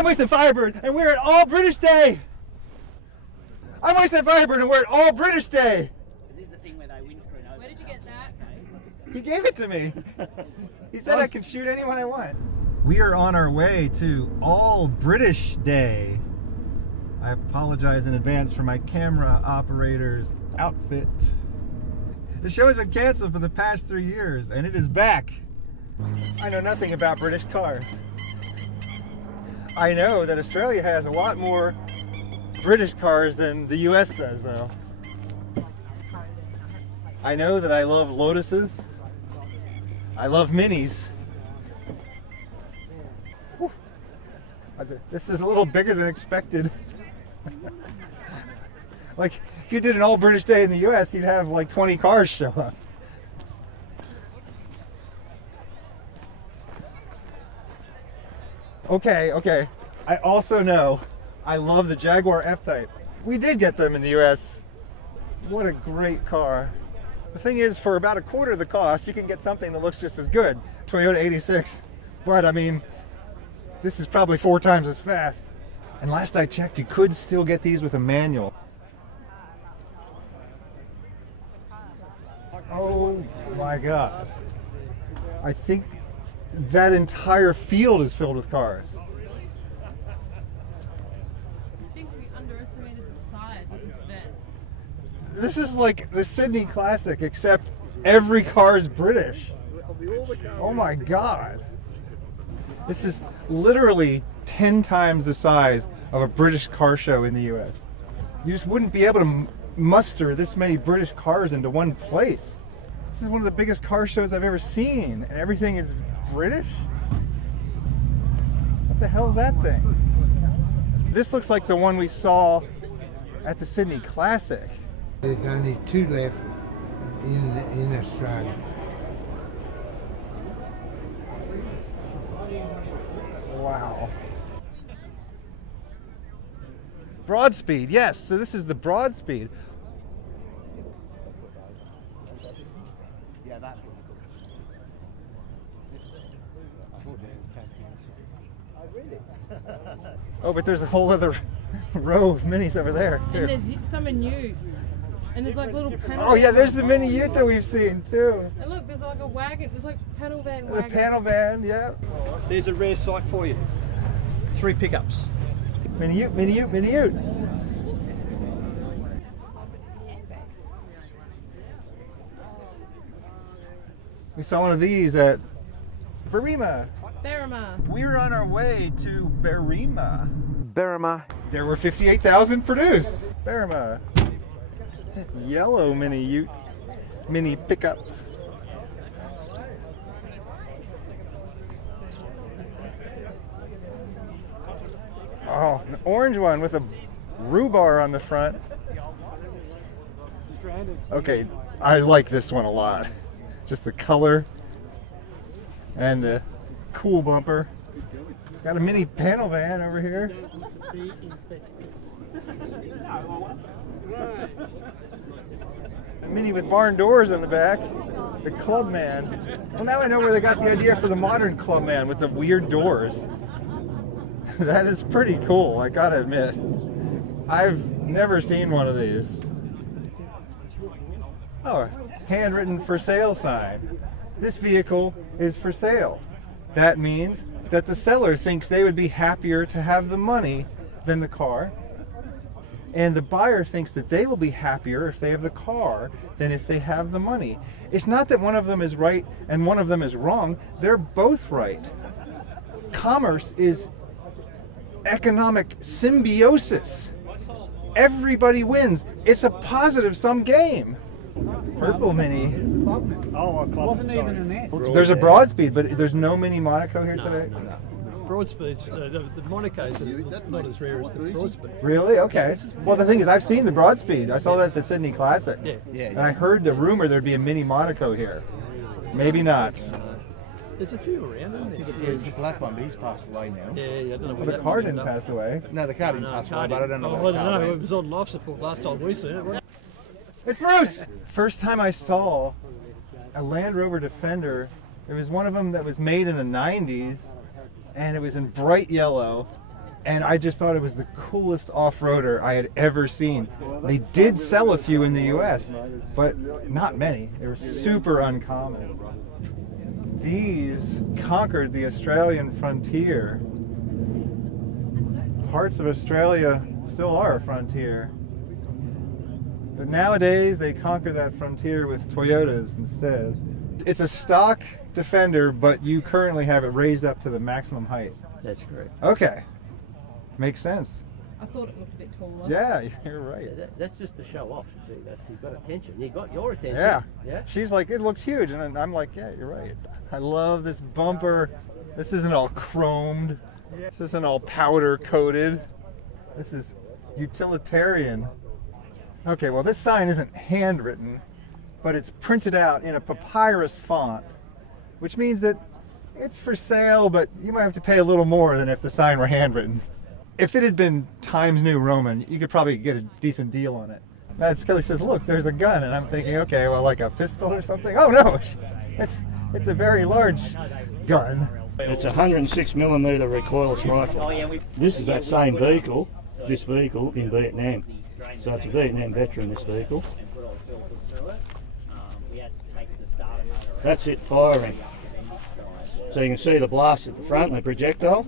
I'm Wasteland Firebird, and we're at All British Day! I'm Wasteland Firebird, and we're at All British Day! This is the thing where they windscreen over. Where did you get that? He gave it to me. He said I can shoot anyone I want. We are on our way to All British Day. I apologize in advance for my camera operator's outfit. The show has been canceled for the past 3 years, and it is back. I know nothing about British cars. I know that Australia has a lot more British cars than the US does, though. I know that I love Lotuses. I love Minis. Whew. This is a little bigger than expected. Like, if you did an All British Day in the US, you'd have like 20 cars show up. Okay. I also know I love the Jaguar F-Type. We did get them in the US. What a great car. The thing is, for about a quarter of the cost, you can get something that looks just as good. Toyota 86. But I mean, this is probably 4 times as fast. And last I checked, you could still get these with a manual. Oh my God. I think that entire field is filled with cars. I think we underestimated the size of this event. This is like the Sydney Classic, except every car is British. Oh my God. This is literally 10 times the size of a British car show in the US. You just wouldn't be able to muster this many British cars into one place. This is one of the biggest car shows I've ever seen, and everything is British? What the hell is that thing? This looks like the one we saw at the Sydney Classic. There's only 2 left in Australia. Wow. Broadspeed, yes. So this is the Broadspeed. Yeah, that Oh, really? Oh, but there's a whole other row of minis over there, too. And there's some in utes. And there's like little panel. Oh yeah, there's the mini ute that we've seen too. And look, there's like a wagon. There's like panel van The wagon. panel van, yeah. There's a rare sight for you. 3 pickups. Mini ute, mini ute, mini ute. We saw one of these at Berrima. Berrima. We're on our way to Berrima. Berrima. There were 58,000 produced. Berrima. Yellow mini ute, mini pickup. Oh, an orange one with a rhubarb on the front. Okay, I like this one a lot. Just the color and a cool bumper. Got a mini panel van over here. A mini with barn doors on the back. The Clubman. Well, now I know where they got the idea for the modern Clubman with the weird doors. That is pretty cool, I gotta admit. I've never seen one of these. Oh, handwritten for sale sign. This vehicle is for sale. That means that the seller thinks they would be happier to have the money than the car, and the buyer thinks that they will be happier if they have the car than if they have the money. It's not that one of them is right and one of them is wrong. They're both right. Commerce is economic symbiosis. Everybody wins. It's a positive sum game. Purple mini. Oh, wasn't even in there. There's a Broadspeed, but there's no mini Monaco here today? Broadspeeds, the Monaco's are not as rare as the Broadspeed. Really? Okay. Well, the thing is, I've seen the Broadspeed. I saw that at the Sydney Classic. Yeah. And I heard the rumor there'd be a mini Monaco here. Maybe not. There's a few around, isn't there? There's the black one, but he's passed away now. Yeah, I don't know Well, what the that car was didn't end up. pass away. No, the car didn't pass away, but I don't know Oh, what I the don't car know. It went. was on life support last time we seen it, right? It's Bruce! First time I saw a Land Rover Defender, it was one of them that was made in the 90s, and it was in bright yellow, And I just thought it was the coolest off-roader I had ever seen. They did sell a few in the US, but not many. They were super uncommon. These conquered the Australian frontier. Parts of Australia still are a frontier. But nowadays they conquer that frontier with Toyotas instead. It's a stock Defender, but you currently have it raised up to the maximum height. That's correct. Okay. Makes sense. I thought it looked a bit taller. Yeah, you're right. Yeah, that's just to show off. You see, that's, you've got attention. You got your attention. Yeah. Yeah. She's like, it looks huge, and I'm like, yeah, you're right. I love this bumper. This isn't all chromed. This isn't all powder coated. This is utilitarian. Okay, well, this sign isn't handwritten, but it's printed out in a papyrus font, which means that it's for sale, but you might have to pay a little more than if the sign were handwritten. If it had been Times New Roman, you could probably get a decent deal on it. Matt Skelly says, look, there's a gun, and I'm thinking, okay, well, like a pistol or something? Oh no, it's a very large gun. It's a 106mm recoilless rifle. This is that same vehicle, this vehicle in Vietnam. So it's a Vietnam veteran, this vehicle. That's it firing. So you can see the blast at the front, the projectile,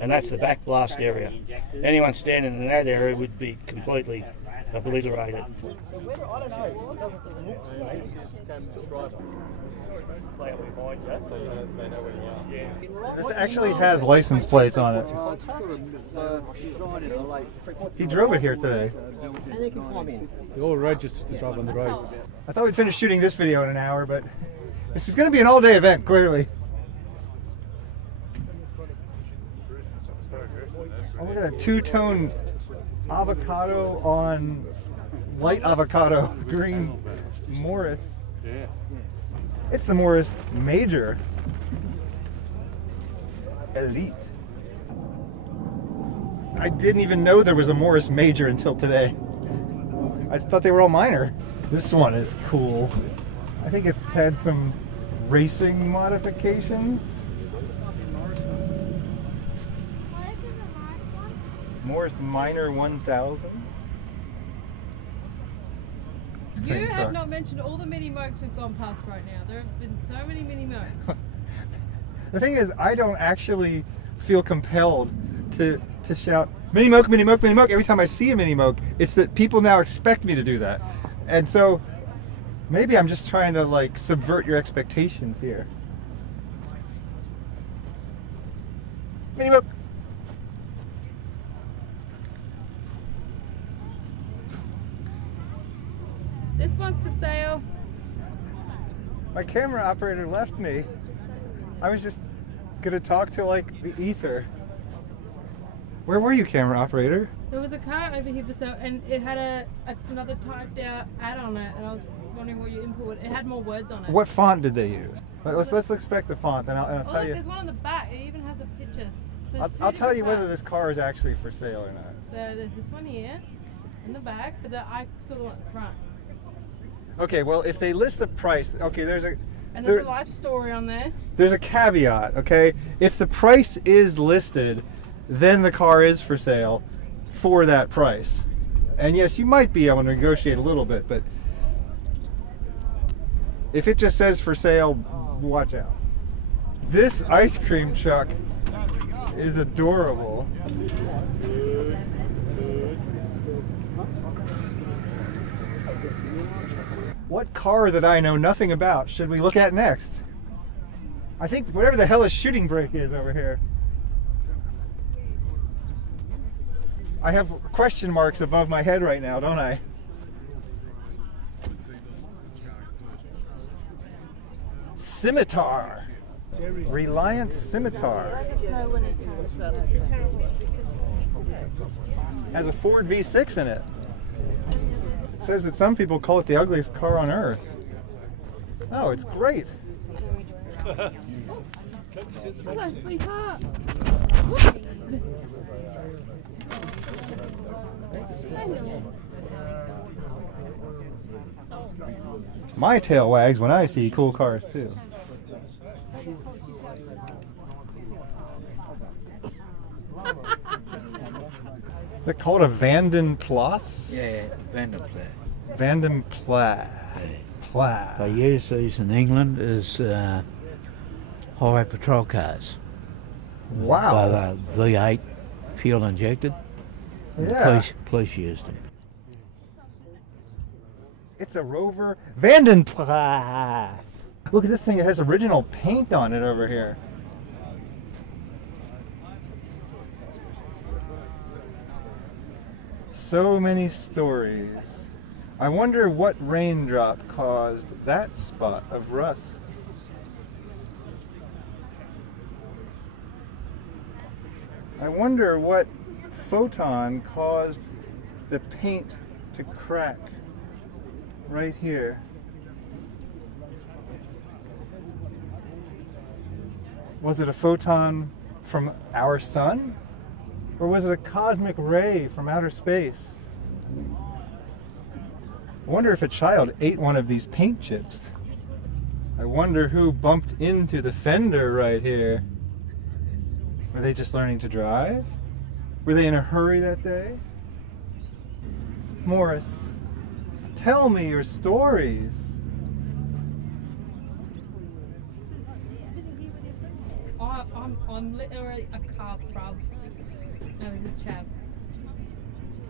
and that's the back blast area. Anyone standing in that area would be completely obliterated. This actually has license plates on it. He drove it here today. They're all registered to drive on the road. I thought we'd finish shooting this video in an hour, but this is going to be an all-day event, clearly. Oh, look at that two-tone avocado on light avocado green Morris. It's the Morris Major Elite. I didn't even know there was a Morris Major until today. I just thought they were all minor. This one is cool. I think it's had some racing modifications. Morris Minor 1000. You have not mentioned all the mini mokes we've gone past right now. There have been so many mini mokes. The thing is, I don't actually feel compelled to shout mini moke, mini moke, mini moke every time I see a mini moke. It's that people now expect me to do that, and so maybe I'm just trying to like subvert your expectations here. Mini moke. This one's for sale. My camera operator left me. I was just gonna talk to like the ether. Where were you, camera operator? There was a car over here for sale, and it had another typed out ad on it, and I was wondering what your input was. It had more words on it. What font did they use? Let's expect the font, and I'll tell look, you. there's one on the back. It even has a picture. So I'll tell you whether this car is actually for sale or not. So there's this one here in the back, but I saw the one at the front. Okay, well, if they list a price, okay, there's a life story on there. There's a caveat, okay? If the price is listed, then the car is for sale for that price. And yes, you might be able to negotiate a little bit, but if it just says for sale, watch out. This ice cream truck is adorable. What car that I know nothing about should we look at next? I think whatever the hell a shooting brake is over here. I have question marks above my head right now, don't I? Scimitar. Reliant Scimitar. Has a Ford V6 in it. It says that some people call it the ugliest car on earth. Oh, it's great. Hello, sweethearts. My tail wags when I see cool cars too. Is it called a Vandenplas? Yeah, Vanderplat. Vandenplas. They use these in England as highway patrol cars. Wow. So they're V8 fuel injected. Yeah. Police used them. It's a Rover Vandenplas. Look at this thing, it has original paint on it over here. So many stories. I wonder what raindrop caused that spot of rust. I wonder what photon caused the paint to crack right here. Was it a photon from our sun? Or was it a cosmic ray from outer space? I wonder if a child ate one of these paint chips. I wonder who bumped into the fender right here. Were they just learning to drive? Were they in a hurry that day? Morris, tell me your stories. I'm literally a car prop. I was a chap.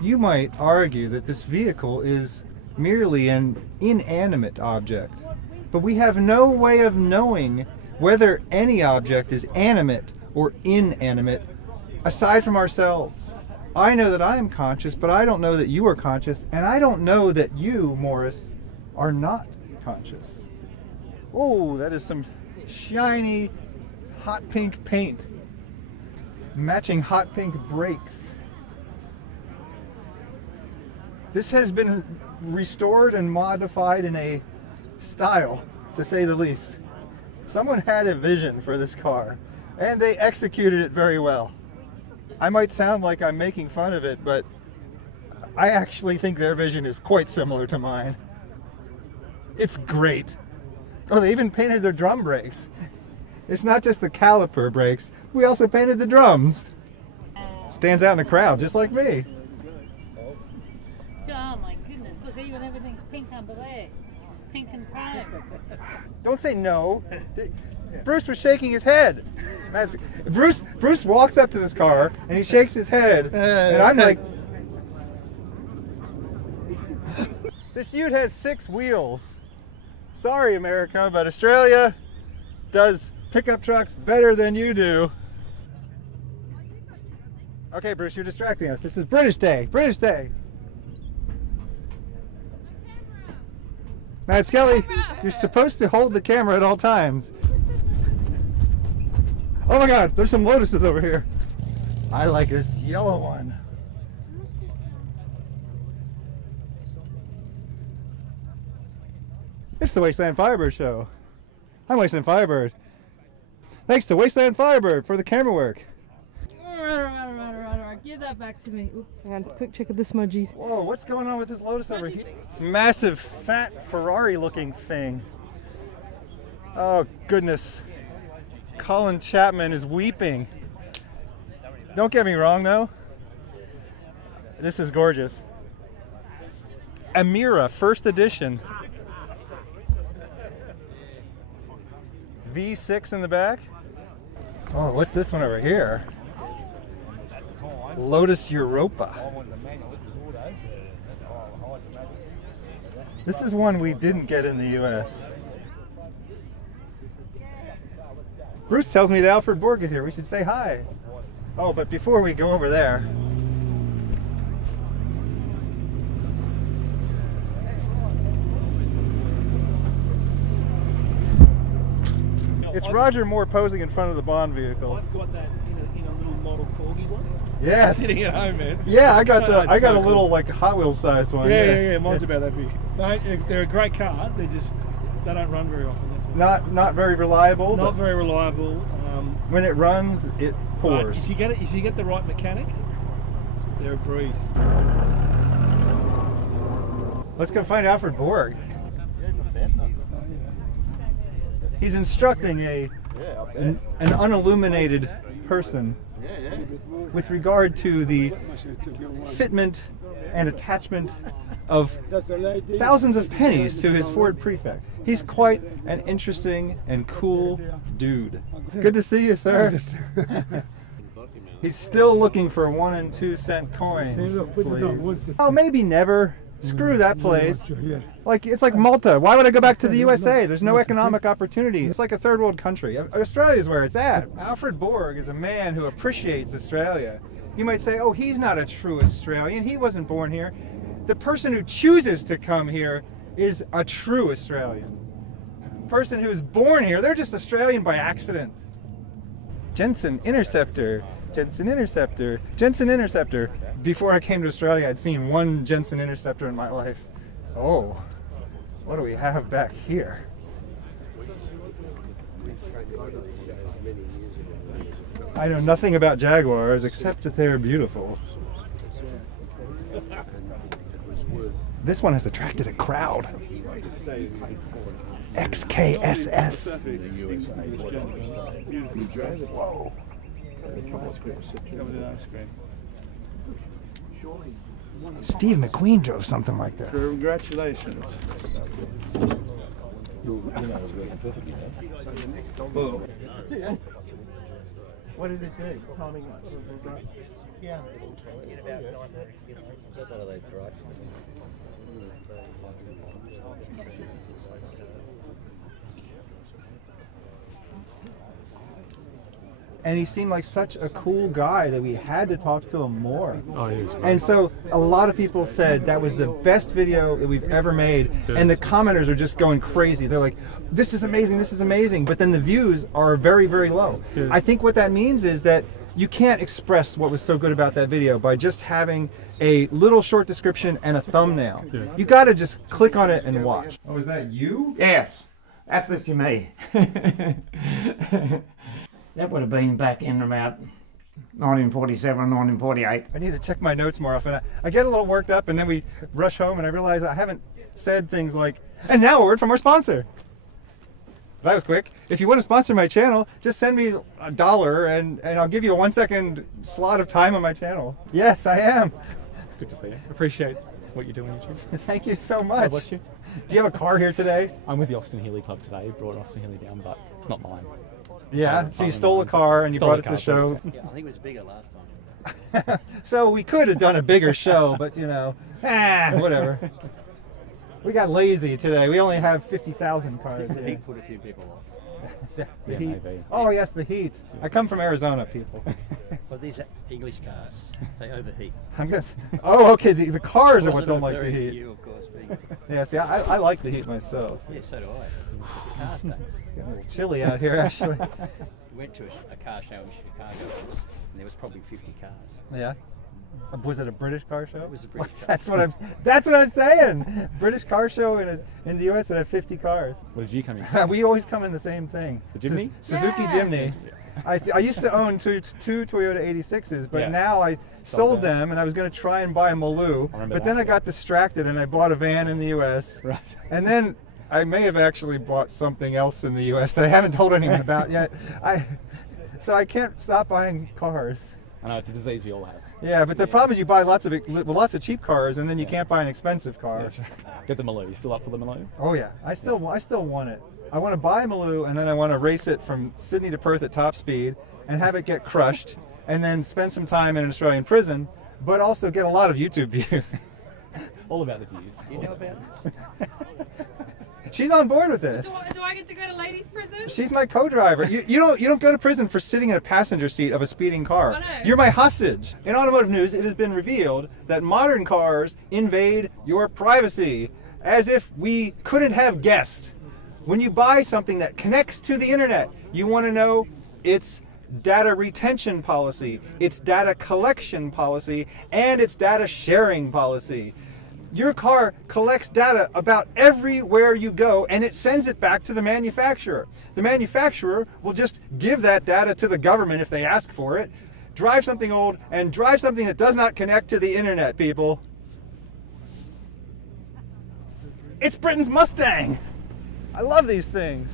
You might argue that this vehicle is merely an inanimate object, but we have no way of knowing whether any object is animate or inanimate aside from ourselves. I know that I am conscious, but I don't know that you are conscious, and I don't know that you, Morris, are not conscious. Oh, that is some shiny hot pink paint. Matching hot pink brakes. This has been restored and modified in a style, to say the least. Someone had a vision for this car, and they executed it very well. I might sound like I'm making fun of it, but I actually think their vision is quite similar to mine. It's great. Oh, they even painted their drum brakes. It's not just the caliper brakes, we also painted the drums. Stands out in a crowd, just like me. Oh my goodness, look, even everything's pink under there. Pink and chrome. Don't say no. Bruce was shaking his head. Bruce walks up to this car and he shakes his head, and I'm like, this ute has 6 wheels. Sorry, America, but Australia does pickup trucks better than you do. Okay, Bruce, you're distracting us. This is British Day. British Day. Matt Skelly, you're supposed to hold the camera at all times. Oh my God, there's some lotuses over here. I like this yellow one. It's the Wasteland Firebird show. I'm Wasteland Firebird. Thanks to Wasteland Firebird for the camera work. Give that back to me. Oops, hang on, quick check of the smudgies. Whoa, what's going on with this Lotus over here? It's a massive, fat, Ferrari-looking thing. Oh, goodness. Colin Chapman is weeping. Don't get me wrong, though. This is gorgeous. Amira, first edition. V6 in the back. Oh, what's this one over here? Lotus Europa. This is one we didn't get in the US. Bruce tells me that Alfred Borg is here. We should say hi. Oh, but before we go over there, it's Roger Moore posing in front of the Bond vehicle. I've got that in a little model corgi one. Yes. Sitting at home, man. Yeah, I got a little like Hot Wheels sized one. Yeah. Mine's about that big. They're a great car. They don't run very often. That's all. Not very reliable. Not very reliable. When it runs, it pours. If you get the right mechanic, they're a breeze. Let's go find Alfred Borg. He's instructing an unilluminated person. with regard to the fitment and attachment of thousands of pennies to his Ford Prefect. He's quite an interesting and cool dude. Good to see you, sir. He's still looking for 1 and 2 cent coins. Please. Oh, maybe never. Screw that place. Like, it's like Malta. Why would I go back to the USA? There's no economic opportunity. It's like a third world country. Australia's where it's at. Alfred Borg is a man who appreciates Australia. You might say, oh, he's not a true Australian. He wasn't born here. The person who chooses to come here is a true Australian. The person who's born here, they're just Australian by accident. Jensen Interceptor. Jensen Interceptor. Jensen Interceptor. Before I came to Australia, I'd seen one Jensen Interceptor in my life. Oh, what do we have back here? I know nothing about Jaguars except that they're beautiful. This one has attracted a crowd. XKSS. Whoa. Steve McQueen drove something like this. Congratulations. What did it do? Timing? Yeah. And he seemed like such a cool guy that we had to talk to him more. Oh, he is. And so a lot of people said that was the best video that we've ever made. Yeah. And the commenters are just going crazy. They're like, this is amazing, this is amazing. But then the views are very, very low. Yeah. I think what that means is that you can't express what was so good about that video by just having a little short description and a thumbnail. Yeah. You got to just click on it and watch. Oh, is that you? Yes, absolutely me. That would have been back in about 1947, 1948. I need to check my notes more often. I get a little worked up and then we rush home and I realize I haven't said things like, and now a word from our sponsor. That was quick. If you want to sponsor my channel, just send me $1 and I'll give you a 1-second slot of time on my channel. Yes, I am. Good to see you. Appreciate what you do on YouTube. Thank you so much. God bless you. Do you have a car here today? I'm with the Austin Healey Club today. Brought Austin Healey down, but it's not mine. Yeah, so you stole a car and you brought it to the show. Yeah, I think it was bigger last time. So we could have done a bigger show, but you know, whatever. We got lazy today. We only have 50,000 cars. The heat put a few people off. The heat. Oh yes, the heat. I come from Arizona, people. Well, these are English cars. They overheat. Oh, okay. The cars are what don't like the heat. You, of course, Yeah, see, I like the heat myself. Yeah, so do I. The cars don't. It's chilly out here, actually. We went to a car show in Chicago, and there was probably 50 cars. Yeah. Was it a British car show? It was a British car show. That's what I'm saying. British car show in the US that had 50 cars. What did you come in? We always come in the same thing. The Jimny? Suzuki Jimny. I used to own two Toyota 86s, but Yeah. now I sold them and I was going to try and buy a Maloo, but then I got distracted and I bought a van in the US. Right. And then I may have actually bought something else in the US that I haven't told anyone about yet. So I can't stop buying cars. I know, it's a disease we all have. Yeah, but the problem is you buy lots of cheap cars and then you can't buy an expensive car. Yeah, that's right. Get the Maloo. You still up for the Maloo? Oh yeah, I still want it. I want to buy a Maloo and then I want to race it from Sydney to Perth at top speed and have it get crushed and then spend some time in an Australian prison, but also get a lot of YouTube views. All about the views. You know about this? She's on board with this. Do I get to go to ladies' prison? She's my co-driver. You don't go to prison for sitting in a passenger seat of a speeding car. I know. You're my hostage. In automotive news, it has been revealed that modern cars invade your privacy, as if we couldn't have guessed. When you buy something that connects to the internet, you want to know its data retention policy, its data collection policy, and its data sharing policy. Your car collects data about everywhere you go and it sends it back to the manufacturer. The manufacturer will just give that data to the government if they ask for it. Drive something old and drive something that does not connect to the internet, people. It's Britain's Mustang. I love these things.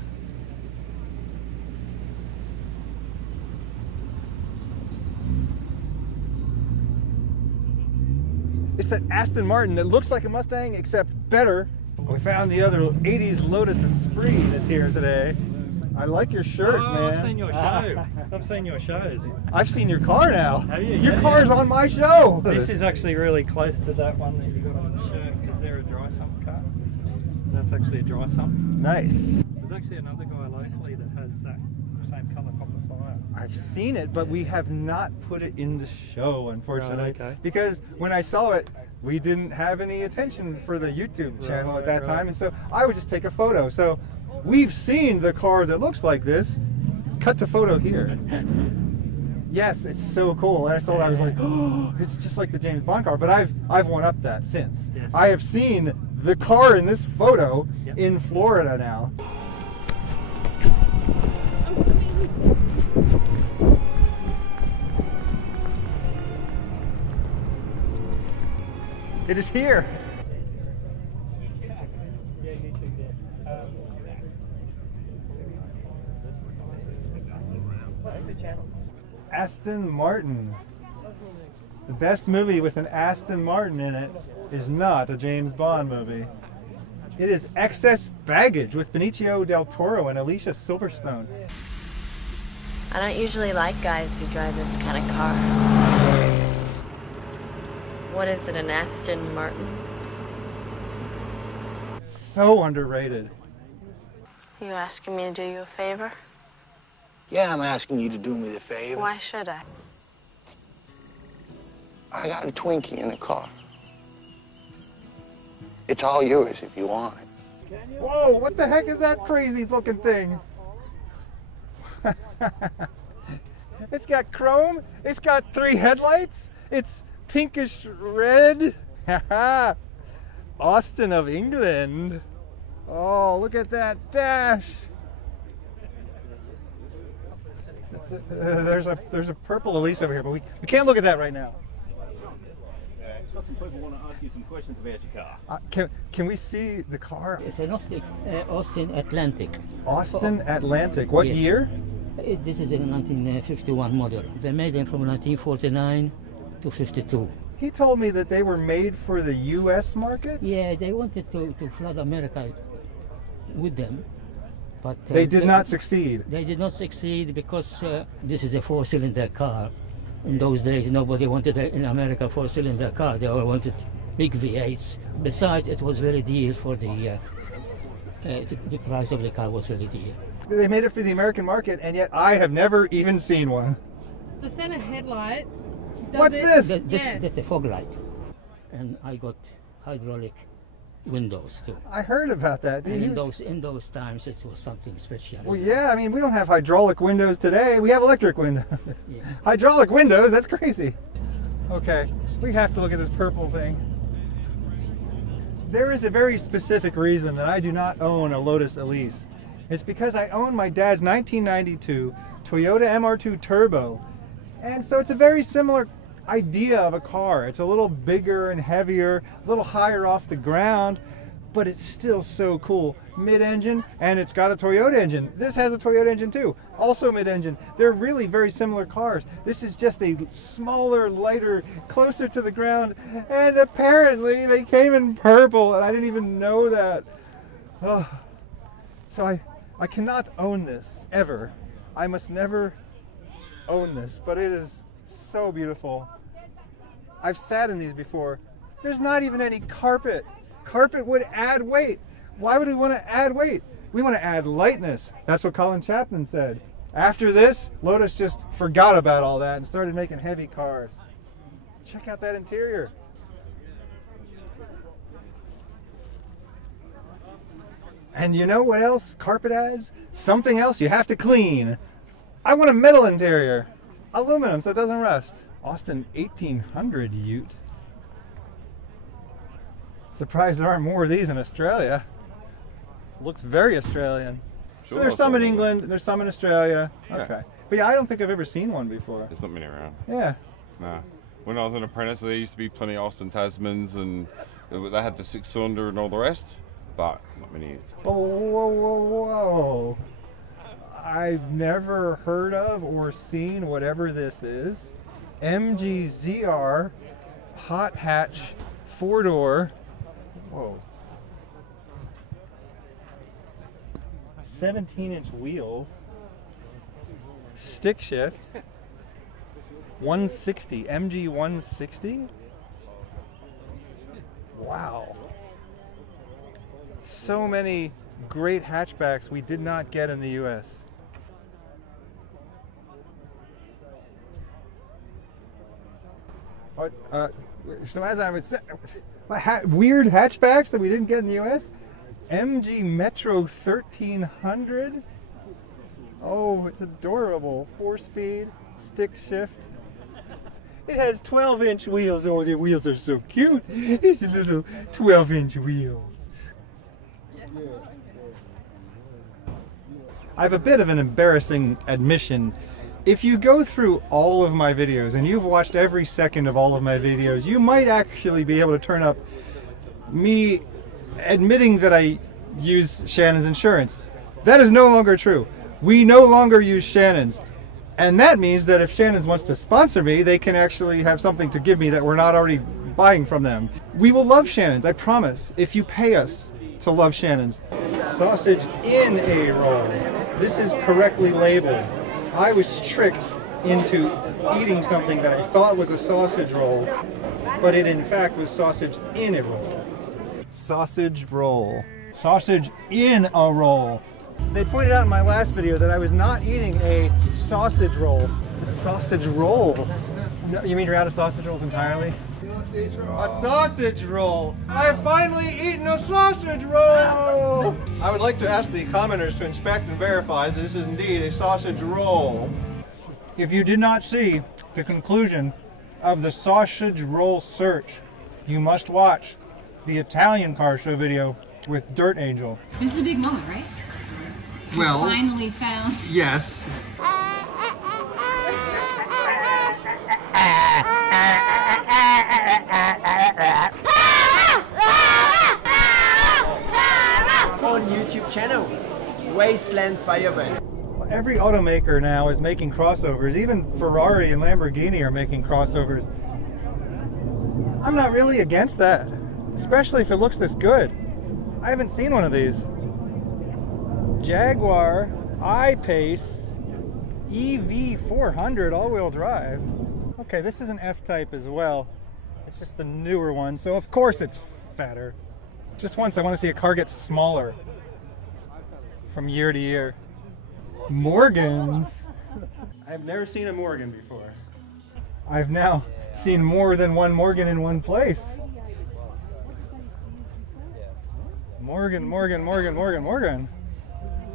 It's that Aston Martin that looks like a Mustang except better. We found the other 80s Lotus Esprit that's here today. I like your shirt, man. I've seen your show. I've seen your shows. I've seen your car now. Have you? Your car's on my show. This is actually really close to that one that you got on the shirt because they're a dry sump car. That's actually a dry sump. Nice. There's actually another guy locally that has that same colour copper fire. I've seen it, but we have not put it in the show, unfortunately. Right, okay. Because when I saw it, we didn't have any attention for the YouTube channel at that time, and so I would just take a photo. So we've seen the car that looks like this. Cut to photo here. Yes, it's so cool. And I saw that, I was like, oh, it's just like the James Bond car. But I've one-upped that since. Yes. I have seen the car in this photo in Florida now. It is here. Aston Martin. The best movie with an Aston Martin in it is not a James Bond movie. It is Excess Baggage with Benicio del Toro and Alicia Silverstone. I don't usually like guys who drive this kind of car. What is it, an Aston Martin? So underrated. You asking me to do you a favor? Yeah, I'm asking you to do me the favor. Why should I? I got a Twinkie in the car. It's all yours if you want it. Whoa, what the heck is that crazy looking thing? It's got chrome, it's got 3 headlights, it's pinkish red. Austin of England. Oh, look at that dash. There's a purple Elise over here, but we can't look at that right now. Got some people want to ask you some questions about your car. Can we see the car? It's an Austin Atlantic. Austin Atlantic. What Yes. year? This is a 1951 model. They made them from 1949 to 52. He told me that they were made for the U.S. market? Yeah, they wanted to flood America with them. But they did not succeed. They did not succeed because this is a 4-cylinder car. In those days, nobody wanted in America 4-cylinder car. They all wanted big V8s. Besides, it was very dear for the price of the car was very dear. They made it for the American market, and yet I have never even seen one. The center headlight. What's this? That's a fog light. And I got hydraulic windows too. I heard about that. And in those times, it was something special. Well, yeah, I mean, we don't have hydraulic windows today. We have electric windows. Yeah. Hydraulic windows? That's crazy. Okay, we have to look at this purple thing. There is a very specific reason that I do not own a Lotus Elise. It's because I own my dad's 1992 Toyota MR2 Turbo. And so it's a very similar idea of a car. It's a little bigger and heavier, a little higher off the ground, but it's still so cool. Mid-engine, and it's got a Toyota engine. This has a Toyota engine too, also mid-engine. They're really very similar cars. This is just a smaller, lighter, closer to the ground, and apparently they came in purple, and I didn't even know that. Oh. So I cannot own this, ever. I must never own this, but it is so beautiful. I've sat in these before. There's not even any carpet. Carpet would add weight. Why would we want to add weight? We want to add lightness. That's what Colin Chapman said. After this, Lotus just forgot about all that and started making heavy cars. Check out that interior. And you know what else carpet adds? Something else you have to clean. I want a metal interior. Aluminum so it doesn't rust. Austin 1800 Ute. Surprised there aren't more of these in Australia. Looks very Australian. Sure, So there's some in England, there's some in Australia. Okay. But yeah, I don't think I've ever seen one before. There's not many around. Yeah. No. When I was an apprentice, there used to be plenty of Austin Tasmans, and they had the 6-cylinder and all the rest, but not many. Whoa, whoa, whoa, whoa. I've never heard of or seen whatever this is. MGZR Hot Hatch 4-door. Whoa. 17-inch wheels. Stick shift. 160. MG 160? Wow. So many great hatchbacks we did not get in the US. So as I was saying, weird hatchbacks that we didn't get in the US? MG Metro 1300. Oh, it's adorable. 4-speed, stick shift. It has 12-inch wheels. Oh, the wheels are so cute. These little 12-inch wheels. I have a bit of an embarrassing admission. If you go through all of my videos, and you've watched every second of all of my videos, you might actually be able to turn up me admitting that I use Shannon's insurance. That is no longer true. We no longer use Shannon's. And that means that if Shannon's wants to sponsor me, they can actually have something to give me that we're not already buying from them. We will love Shannon's, I promise, if you pay us to love Shannon's. Sausage in a roll. This is correctly labeled. I was tricked into eating something that I thought was a sausage roll, but it in fact was sausage in a roll. Sausage roll. Sausage in a roll. They pointed out in my last video that I was not eating a sausage roll. A sausage roll? No, you mean you're out of sausage rolls entirely? Sausage roll. A sausage roll! I have finally eaten a sausage roll! I would like to ask the commenters to inspect and verify that this is indeed a sausage roll. If you did not see the conclusion of the sausage roll search, you must watch the Italian car show video with Dirt Angel. This is a big moment, right? Well, finally found. Yes. On YouTube channel, Wasteland Firebird. Every automaker now is making crossovers. Even Ferrari and Lamborghini are making crossovers. I'm not really against that, especially if it looks this good. I haven't seen one of these. Jaguar I-Pace EV400 all-wheel drive. Okay, this is an F-Type as well. It's just the newer one, so of course it's fatter. Just once I want to see a car get smaller from year to year. Morgans. I've never seen a Morgan before. I've now seen more than one Morgan in one place. Morgan, Morgan, Morgan, Morgan, Morgan.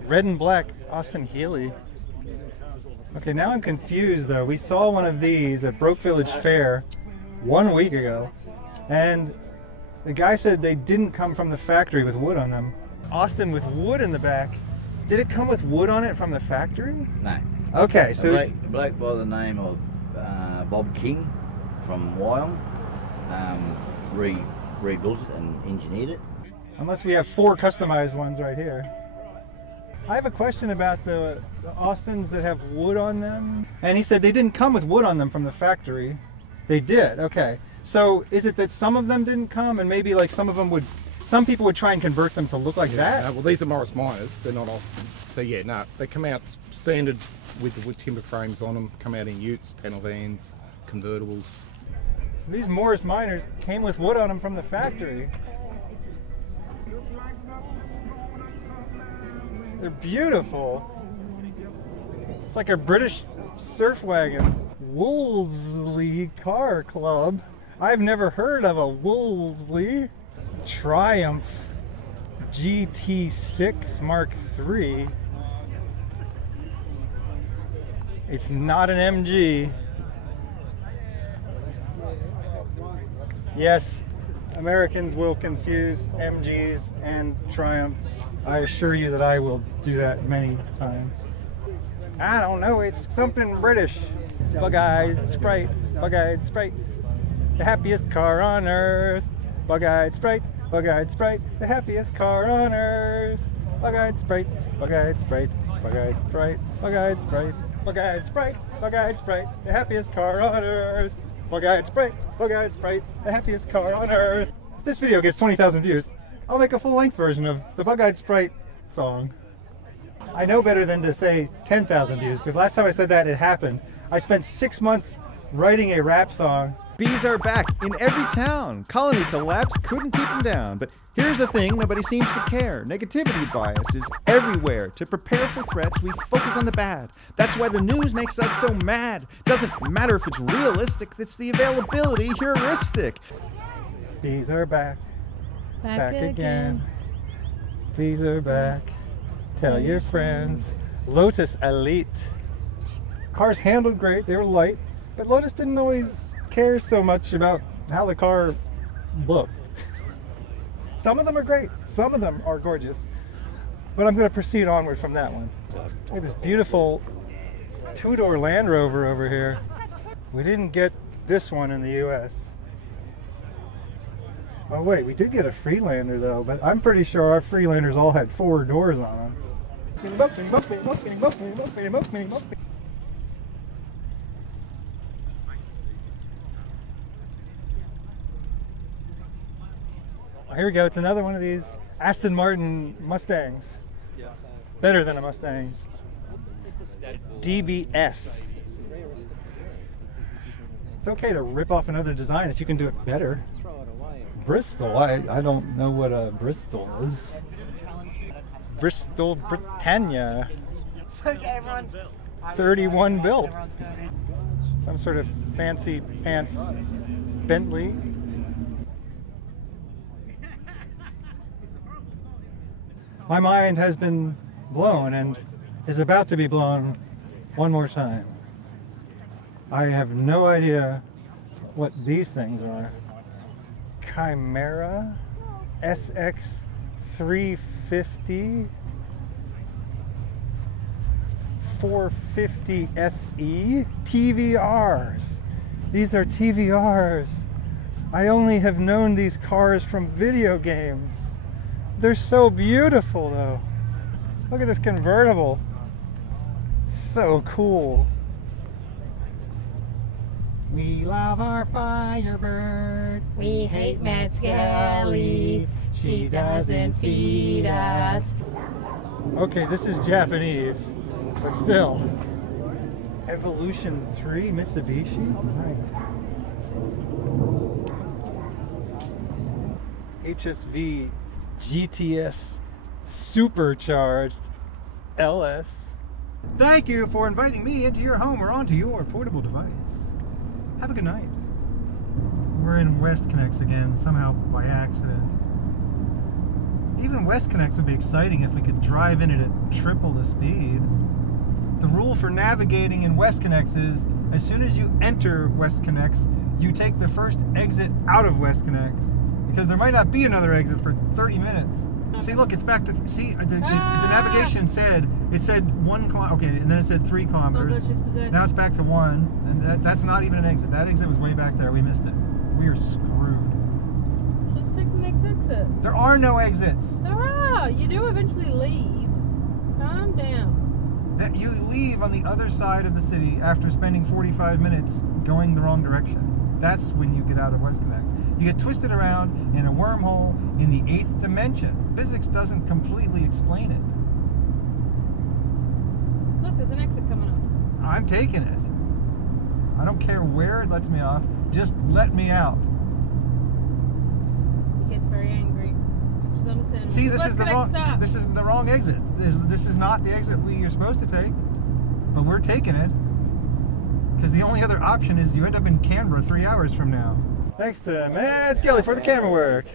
Red and black Austin Healey. Okay, now I'm confused though. We saw one of these at Broke Village Fair 1 week ago, and the guy said they didn't come from the factory with wood on them. Austin with wood in the back. Did it come with wood on it from the factory? No. Okay, so a bloke by the name of Bob King from Wyong rebuilt it and engineered it. Unless we have 4 customized ones right here. I have a question about the Austins that have wood on them. And he said they didn't come with wood on them from the factory. They did, okay. So is it that some of them didn't come and maybe like some people would try and convert them to look like that? No, well, these are Morris Minors, they're not Austin. So yeah, no, they come out standard with the wood timber frames on them, come out in utes, panel vans, convertibles. So these Morris Minors came with wood on them from the factory. They're beautiful. It's like a British surf wagon. Wolseley Car Club. I've never heard of a Wolseley. Triumph GT6 Mark III. It's not an MG. Yes, Americans will confuse MGs and Triumphs. I assure you that I will do that many times. I don't know, it's something British. Bug-eyed Sprite, bug-eyed Sprite, the happiest car on earth. Bug-eyed Sprite, bug-eyed Sprite, the happiest car on earth. Bug-eyed Sprite, bug-eyed Sprite, bug-eyed Sprite, bug-eyed Sprite, bug-eyed Sprite, bug-eyed Sprite, the happiest car on earth. Bug-eyed Sprite, Bug-eyed Sprite, the happiest car on earth. If this video gets 20,000 views, I'll make a full-length version of the Bug-eyed Sprite song. I know better than to say 10,000 views, because last time I said that, it happened. I spent 6 months writing a rap song. Bees are back in every town. Colony collapse couldn't keep them down. But here's the thing, nobody seems to care. Negativity bias is everywhere. To prepare for threats, we focus on the bad. That's why the news makes us so mad. Doesn't matter if it's realistic, it's the availability heuristic. Bees are back. Back again. Bees are back. Tell your friends. Lotus Elite. Cars handled great, they were light, but Lotus didn't always care so much about how the car looked. Some of them are great, some of them are gorgeous, but I'm going to proceed onward from that one. Look at this beautiful two-door Land Rover over here. We didn't get this one in the US. Oh wait, we did get a Freelander though, but I'm pretty sure our Freelanders all had 4 doors on them. Here we go, it's another one of these Aston Martin Mustangs. Better than a Mustang. DBS. It's okay to rip off another design if you can do it better. Bristol, I don't know what a Bristol is. Bristol, Britannia. 31 built. Some sort of fancy pants Bentley. My mind has been blown and is about to be blown one more time. I have no idea what these things are. Chimera SX350 450 SE TVRs. These are TVRs. I only have known these cars from video games. They're so beautiful though. Look at this convertible. So cool. We love our Firebird. We hate Matt Skelly. She doesn't feed us. Okay, this is Japanese, but still. Evolution 3 Mitsubishi? Nice. HSV GTS Supercharged LS. Thank you for inviting me into your home or onto your portable device. Have a good night. We're in WestConnex again, somehow by accident. Even WestConnex would be exciting if we could drive in it at triple the speed. The rule for navigating in WestConnex is, as soon as you enter WestConnex, you take the first exit out of WestConnex, because there might not be another exit for 30 minutes. See, look, it's back to, see, the navigation said, it said 1 kilometer, okay, and then it said 3 kilometers. Now it's back to 1, and that's not even an exit. That exit was way back there, we missed it. We are screwed. Just take the next exit. There are no exits. There are. You do eventually leave. Calm down. That you leave on the other side of the city after spending 45 minutes going the wrong direction. That's when you get out of WestConnex. You get twisted around in a wormhole in the 8th dimension. Physics doesn't completely explain it. Look, there's an exit coming up. I'm taking it. I don't care where it lets me off. Just let me out. He gets very angry, which is understandable. See, this is the wrong exit. This is not the exit we are supposed to take, but we're taking it because the only other option is you end up in Canberra 3 hours from now. Thanks to Matt Skelly for the camera work.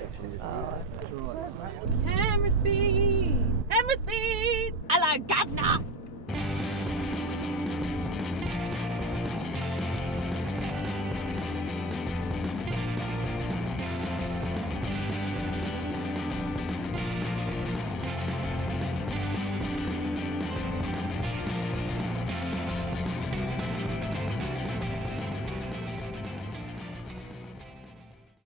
Camera speed! Camera speed! I like governor!